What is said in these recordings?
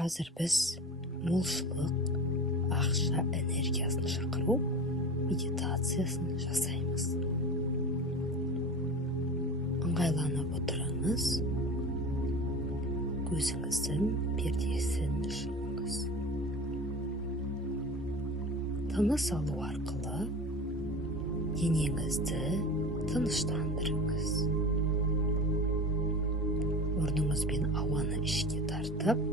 Қазір біз молшылық, ақша энергиясын шақыру медитациясын жасаймыз. Ыңғайланып отырыңыз, көзіңіздің пердесін жұмыңыз. Тыныс алу арқылы денеңізді тыныштандырыңыз. Мұрныңызбен ауаны ішке тартып,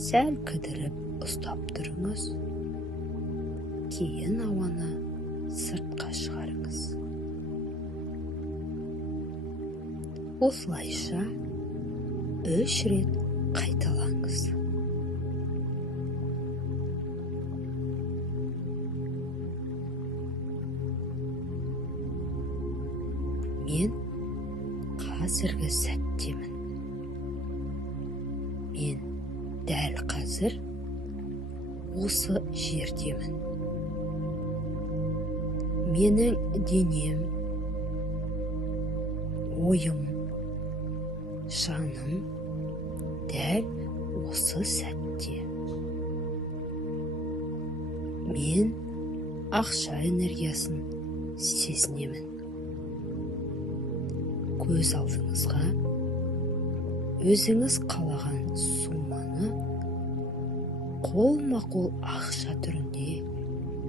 сәл кідіріп ұстап тұрыңыз. Кейін ауаны сыртқа шығарыңыз. Осылайша 3 рет қайталаңыз. Мен қазіргі сәттемін. Мен дәл қазір осы жердемін. Менің денем, ойым, жаным дәл осы сәтте. Мен ақша энергиясын сезінемін. Көз алдыңызға өзіңіз қалаған сумманы қолма-қол ақша түрінде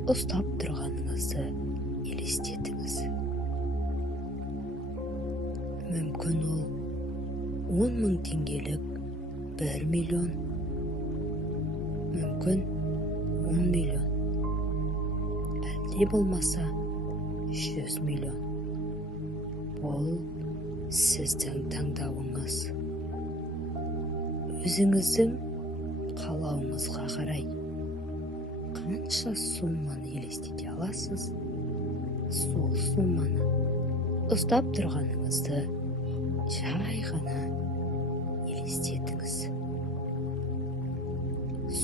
ұстап тұрғаныңызды елестетіңіз. Мүмкін ол 10.000 теңгелік 1 миллион, мүмкін 10 миллион, әлде болмаса 100 миллион. Бұл сіздің таңдауыңыз. Өзіңіздің қалауыңызға қарай қанша сумманы елестете аласыз, сол сумманы ұстап тұрғаныңызды жай ғана елестетіңіз.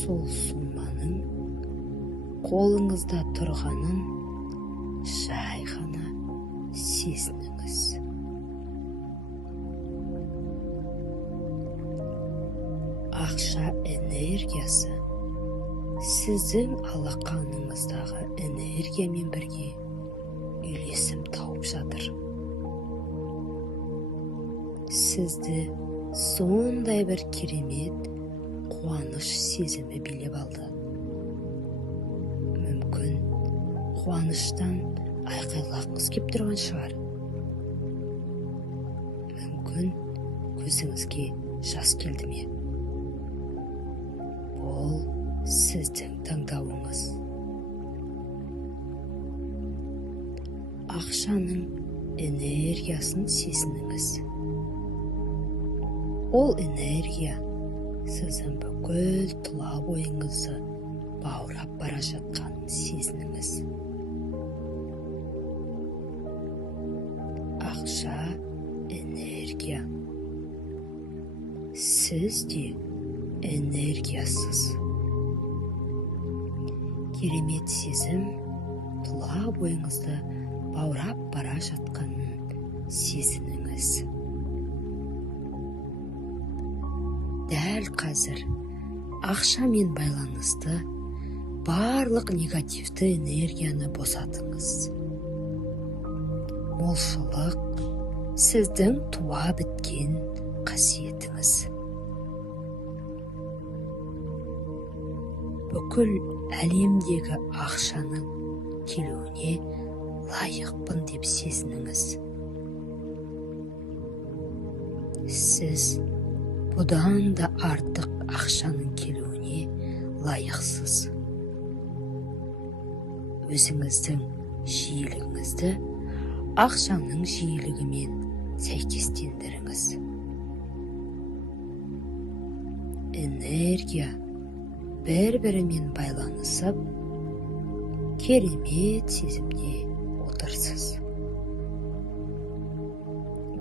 Сол сумманың қолыңызда тұрғанын жай ғана сезініңіз. Ақша энергиясы сіздің алақаныңыздағы энергиямен бірге үйлесім тауып жатыр. Сізді сондай бір керемет қуаныш сезімі билеп алды. Мүмкін қуаныштан айқайлағыңыз кеп тұрған шығар. Мүмкін көзіңізге жас келді ме? Бұл сіздің таңдауыңыз. Ақшаның энергиясын сезініңіз. Ол энергия сіздің бүкіл тұла бойыңызды баурап бара жатқанын сезініңіз. Ақша энергия. Сіз де энергиясыз. Керемет сезім тұла бойыңызды баурап бара жатқанын сезініңіз. Дәл қазір ақшамен байланысты барлық негативті энергияны босатыңыз. Молшылық сіздің туа біткен қасиетіңіз. Бүкіл әлемдегі ақшаның келуіне лайықпын деп сезініңіз. Сіз бұдан да артық ақшаның келуіне лайықсыз. Өзіңіздің жиілігіңізді ақшаның жиілігімен сәйкестендіріңіз. Энергия бір-бірімен байланысып, керемет сезімде отырсыз.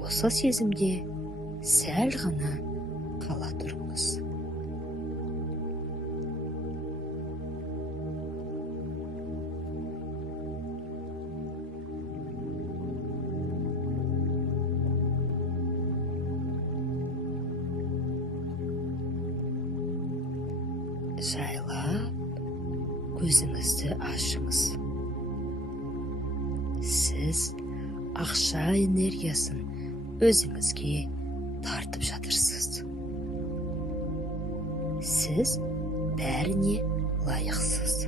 Осы сезімде сәл ғана қала тұрыңыз. жайлап көзіңізді ашыңыз. Сіз ақша энергиясын өзіңізге тартып жатырсыз. Сіз бәріне лайықсыз.